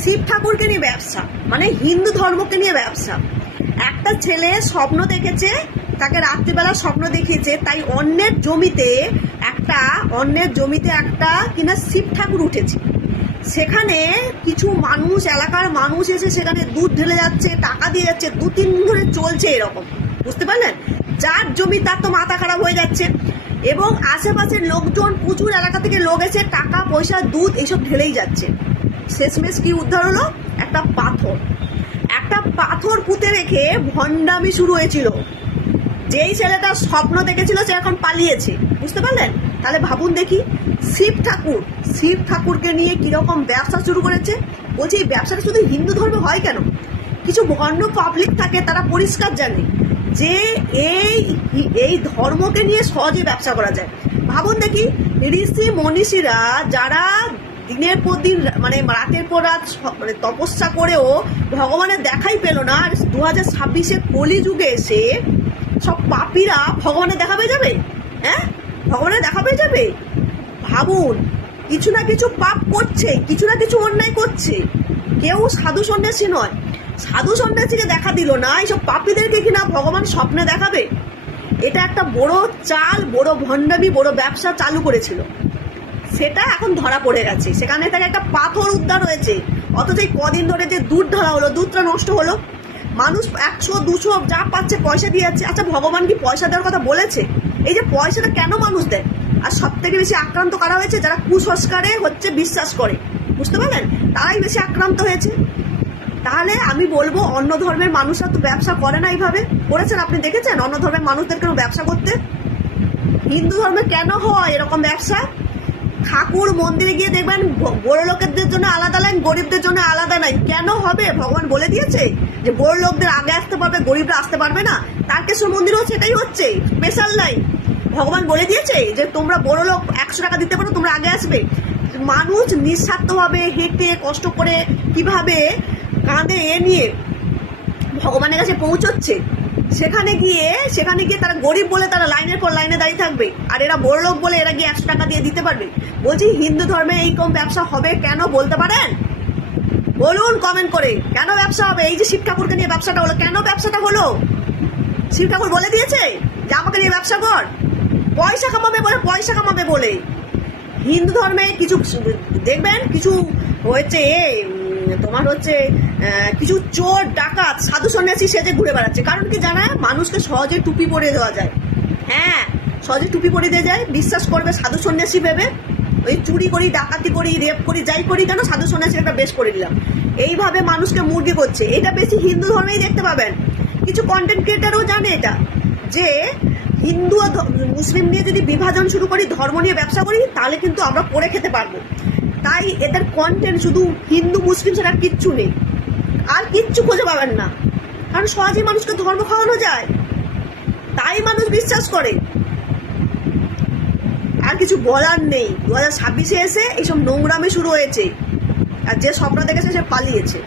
শিব ঠাকুরকে নিয়ে ব্যবসা, মানে হিন্দু ধর্মকে নিয়ে ব্যবসা। একটা ছেলে স্বপ্ন দেখেছে, তাকে রাত্রিবেলা স্বপ্ন দেখিয়েছে, তাই অন্যের জমিতে একটা কিনা শিব ঠাকুর উঠেছে। সেখানে কিছু মানুষ, এলাকার মানুষ এসে সেখানে দুধ ঢেলে যাচ্ছে, টাকা দিয়ে যাচ্ছে, 2-3 দিন ধরে চলছে এরকম, বুঝতে পারলেন? যার জমি তার তো মাথা খারাপ হয়ে যাচ্ছে। এবং আশেপাশের লোকজন, প্রচুর এলাকা থেকে লোক এসে টাকা পয়সা দুধ এইসব ঢেলেই যাচ্ছে। শেষমেশ কি উদ্ধার হলো? একটা পাথর পুঁতে রেখে ভণ্ডামি শুরু হয়েছিল। যেই ছেলেটা স্বপ্ন দেখেছিল সে এখন পালিয়েছে, বুঝতে পারলেন? তাহলে ভাবুন দেখি, শিব ঠাকুরকে নিয়ে কিরকম ব্যবসা শুরু করেছে। বলছি এই ব্যবসাটা শুধু হিন্দু ধর্মে হয় কেন? কিছু ভণ্ড পাবলিক থাকে, তারা পরিষ্কার জানে যে এই ধর্মকে নিয়ে সহজে ব্যবসা করা যায়। ভাবুন দেখি, ঋষি মনীষীরা যারা দিনের পর দিন, মানে রাতের পর রাত মানে তপস্যা করেও ভগবানের দেখাই পেল না, আর 2026-এ কলিযুগে এসে সব পাপীরা ভগবানের দেখা পেয়ে যাবে? হ্যাঁ, ভগবানের দেখা পেয়ে যাবে? ভাবুন, কিছু না কিছু পাপ করছে, কিছু না কিছু অন্যায় করছে। কেউ সাধু সন্ন্যাসী নয়, সাধু সন্ন্যাসীকে দেখা দিল না, এইসব পাপীদেরকে কিনা ভগবান স্বপ্নে দেখাবে? এটা একটা বড় চাল, বড় ভণ্ডামি, বড় ব্যবসা চালু করেছিল। সেটা এখন ধরা পড়ে গেছে। সেখানে তাকে একটা পাথর উদ্ধার হয়েছে, অথচ এই কদিন ধরে যে দুধ ঢালা হলো, দুধটা নষ্ট হলো। মানুষ 100-200 যা পাচ্ছে পয়সা দিয়ে যাচ্ছে। আচ্ছা, ভগবান কি পয়সা দেওয়ার কথা বলেছে? এই যে পয়সাটা কেন মানুষ দেয়? আর সব থেকে বেশি আক্রান্ত করা হয়েছে যারা কুসংস্কারে বিশ্বাস করে, বুঝতে পারলেন? তারাই বেশি আক্রান্ত হয়েছে। তাহলে আমি বলবো, অন্য ধর্মের মানুষরা তো ব্যবসা করে না এইভাবে। করেছেন? আপনি দেখেছেন অন্য ধর্মের মানুষদের কেন ব্যবসা করতে? হিন্দু ধর্মে কেন হয় এরকম ব্যবসা? ঠাকুর মন্দিরে গিয়ে দেখবেন বড় লোকেদের জন্য আলাদা লাইন, গরিবদের জন্য আলাদা লাইন। কেন হবে? ভগবান বলে দিয়েছে যে বড় লোকদের আগে আসতে পারবে, গরিবরা আসতে পারবে না। তারকেশ্বর মন্দিরেও সেটাই হচ্ছে, স্পেশাল লাইন। ভগবান বলে দিয়েছে যে তোমরা বড় লোক 100 টাকা দিতে পারো, তোমরা আগে আসবে। মানুষ নিঃস্বার্থভাবে হেঁটে কষ্ট করে কিভাবে কাঁধে নিয়ে ভগবানের কাছে পৌঁছচ্ছে, সেখানে গিয়ে তারা গরিব বলে তারা লাইনের পর লাইনে দাঁড়িয়ে থাকবে, আর এরা বড় লোক বলে এরা গিয়ে 100 টাকা দিয়ে দিতে পারবে। বলছি, হিন্দু ধর্মে এই কম ব্যবসা হবে কেন? বলতে পারেন? বলুন কমেন্ট করে, কেন ব্যবসা হবে? এই যে শিব ঠাকুরকে নিয়ে ব্যবসাটা হলো, কেন ব্যবসাটা হলো? শিব ঠাকুর বলে দিয়েছে যে আমাকে নিয়ে ব্যবসা কর, পয়সা কামাবে বলে। হিন্দু ধর্মে কিছু দেখবেন, কিছু হচ্ছে তোমার হচ্ছে কিছু চোর ডাকাত সাধু সন্ন্যাসী সেজে ঘুরে বেড়াচ্ছে। কারণ কি জানায়? মানুষকে সহজে টুপি পরিয়ে দেওয়া যায়। হ্যাঁ, সহজে টুপি পরিয়ে দিয়ে যায়, বিশ্বাস করবে সাধু সন্ন্যাসী ভেবে। ওই চুরি করি, ডাকাতি করি, রেপ করি, যাই করি কেন, সাধু সন্ন্যাসীর একটা বেশ করে দিলাম। এইভাবে মানুষকে মুরগি করছে। এটা বেশি হিন্দু ধর্মেই দেখতে পাবেন। কিছু কন্টেন্ট ক্রিয়েটারও জানে এটা, যে হিন্দু ও মুসলিম নিয়ে যদি বিভাজন শুরু করি, ধর্ম নিয়ে ব্যবসা করি, তাহলে কিন্তু আমরা পড়ে খেতে পারবো। তাই এদের কন্টেন্ট শুধু হিন্দু মুসলিম ছাড়া কিচ্ছু নেই, আর কিচ্ছু খুঁজে পাবেন না। কারণ সহজেই মানুষকে ধর্ম খাওয়ানো যায়, তাই মানুষ বিশ্বাস করে। আর কিছু বলার নেই। 2026-এ এসে এইসব নোংরামে শুরু হয়েছে, আর যে স্বপ্ন দেখেছে সে পালিয়েছে।